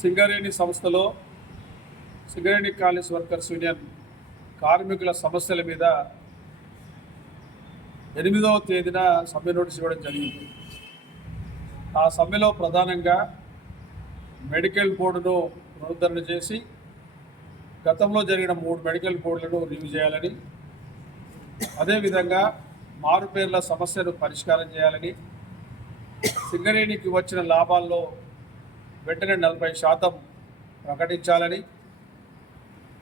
సింగరేణి సంస్థలో Singareni college workers union కార్మికుల సమస్యల మీద 8వ తేదీన సమ్మె నోటీస్ ఇవ్వడం జరిగింది. ఆ సమ్మెలో ప్రధానంగా మెడికల్ బోర్డును పునరుద్ధరణ చేసి గతంలో జరిగిన 3 మెడికల్ బోర్డులను రివ్యూ చేయాలని, అదేవిధంగా మారుపేర్ల సమస్యను పరిష్కారం చేయాలని, సింగరేణికి వచ్చిన లాభాల్లో వెంటనే 40% ప్రకటించాలని,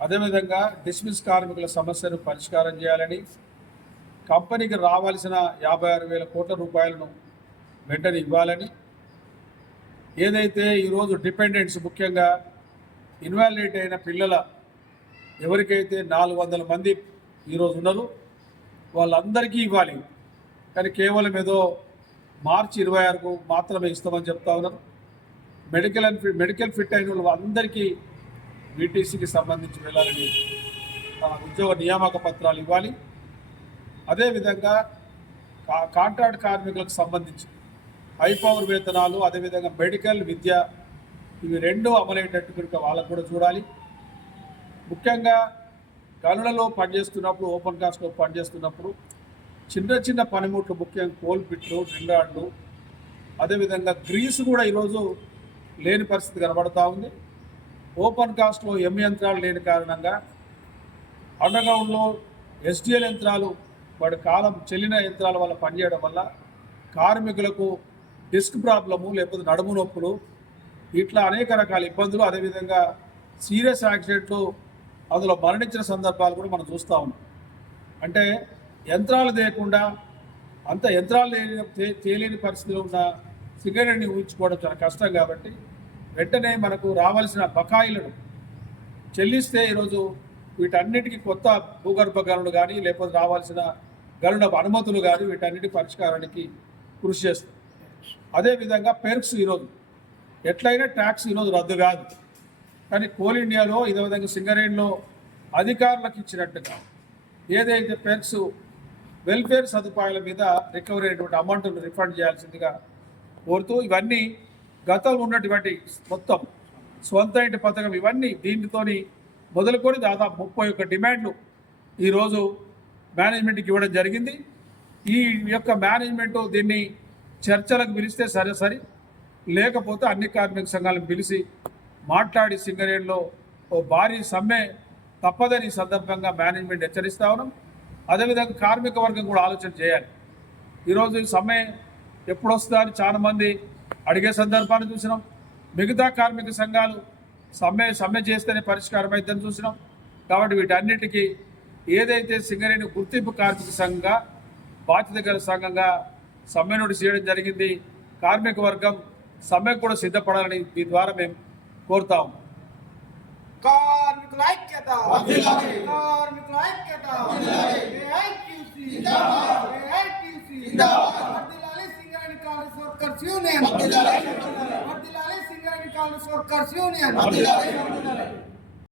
అదేవిధంగా డిస్మిస్ కార్మికుల సమస్యను పరిష్కారం చేయాలని, కంపెనీకి రావాల్సిన 56,000 కోట్ల రూపాయలను వెంటనే ఇవ్వాలని, ఏదైతే ఈరోజు డిపెండెంట్స్ ముఖ్యంగా ఇన్వాలిడేట్ అయిన పిల్లల ఎవరికైతే 400 మంది ఈరోజు ఉన్నారో వాళ్ళందరికీ ఇవ్వాలి. కానీ కేవలం ఏదో మార్చి 26కు మాత్రమే ఇస్తామని చెప్తా ఉన్నారు. మెడికల్ ఫిట్ అయిన వాళ్ళు అందరికీ వీటీసీకి సంబంధించి వెళ్ళాలని ఉద్యోగ నియామక పత్రాలు ఇవ్వాలి. అదేవిధంగా కాంట్రాక్ట్ కార్మికులకు సంబంధించి హై పవర్ వేతనాలు, అదేవిధంగా మెడికల్ విద్య, ఇవి 2 అమలయ్యేటట్టు కనుక వాళ్ళకు కూడా చూడాలి. ముఖ్యంగా గనులలో పనిచేస్తున్నప్పుడు, ఓపెన్ కాస్ట్లో పనిచేస్తున్నప్పుడు చిన్న పనిముట్లు, ముఖ్యంగా కోల్ పిట్లు, డ్రిల్రాడ్లు, అదేవిధంగా గ్రీసు కూడా ఈరోజు లేని పరిస్థితి కనబడుతూ ఉంది. ఓపెన్ కాస్ట్లో యంత్రాలు లేని కారణంగా అండర్గ్రౌండ్లో ఎస్డిఎల్ యంత్రాలు వాడి కాలం చెల్లిన యంత్రాల వల్ల పనిచేయడం వల్ల కార్మికులకు డిస్క్ ప్రాబ్లము, లేకపోతే నడుము నొప్పులు, ఇట్లా అనేక రకాల ఇబ్బందులు, అదేవిధంగా సీరియస్ యాక్సిడెంట్లు, అందులో మరణించిన సందర్భాలు కూడా మనం చూస్తూ ఉన్నాం. అంటే యంత్రాలు లేకుండా అంత యంత్రాలు తేలేని పరిస్థితిలో ఉన్న సింగరేణిని ఊహించుకోవడం చాలా కష్టం. కాబట్టి వెంటనే మనకు రావాల్సిన బకాయిలను చెల్లిస్తే ఈరోజు వీటన్నిటికీ కొత్త భూగర్భ గనులు కానీ, లేకపోతే రావాల్సిన గనుల అనుమతులు కానీ వీటన్నిటి పరిష్కారానికి కృషి చేస్తుంది. అదేవిధంగా పెర్క్స్ ఈరోజు ఎట్లయినా ట్యాక్స్ ఈరోజు రద్దు కాదు. కానీ కోల్ ఇండియాలో ఇదే విధంగా సింగరేణిలో అధికారులకు ఇచ్చినట్టుగా ఏదైతే పెర్క్స్ వెల్ఫేర్ సదుపాయాల మీద రికవరీ అయినటువంటి అమౌంట్ను రిఫండ్ చేయాల్సిందిగా కోరుతూ, ఇవన్నీ గతంలో ఉన్నటువంటి మొత్తం స్వంత ఇంటి పథకం, ఇవన్నీ దీనితోని మొదలుకొని దాదాపు 31 డిమాండ్లు ఈరోజు మేనేజ్మెంట్కి ఇవ్వడం జరిగింది. ఈ యొక్క మేనేజ్మెంటు దీన్ని చర్చలకు పిలిస్తే సరే, లేకపోతే అన్ని కార్మిక సంఘాలను పిలిచి మాట్లాడి సింగరేణిలో ఓ భారీ సమ్మె తప్పదని సందర్భంగా మేనేజ్మెంట్ హెచ్చరిస్తా ఉన్నాం. అదేవిధంగా కార్మిక వర్గం కూడా ఆలోచన చేయాలి. ఈరోజు ఈ సమ్మె ఎప్పుడు వస్తుందా అని చాలామంది అడిగే సందర్భాన్ని చూసినాం. మిగతా కార్మిక సంఘాలు సమ్మె చేస్తేనే పరిష్కారం అవుతుందని చూసినాం. కాబట్టి వీటన్నిటికీ ఏదైతే సింగరేణి గుర్తింపు కార్మిక సంఘంగా, బాధ్యత గల సంఘంగా సమ్మె నోటీస్ చేయడం జరిగింది. కార్మిక వర్గం సమ్మెకు కూడా సిద్ధపడాలని మీ ద్వారా మేము కోరుతాము. కార్మికుల ఐక్యత, కార్మికుల ఐక్యత, ఏఐటీసీ వర్ధిల్లాలి సింగరేణి కాలేజ్ వర్కర్స్ యూనియన్, వర్ధిల్లాలి సింగరేణి కాలేజ్ వర్కర్స్ యూనియన్.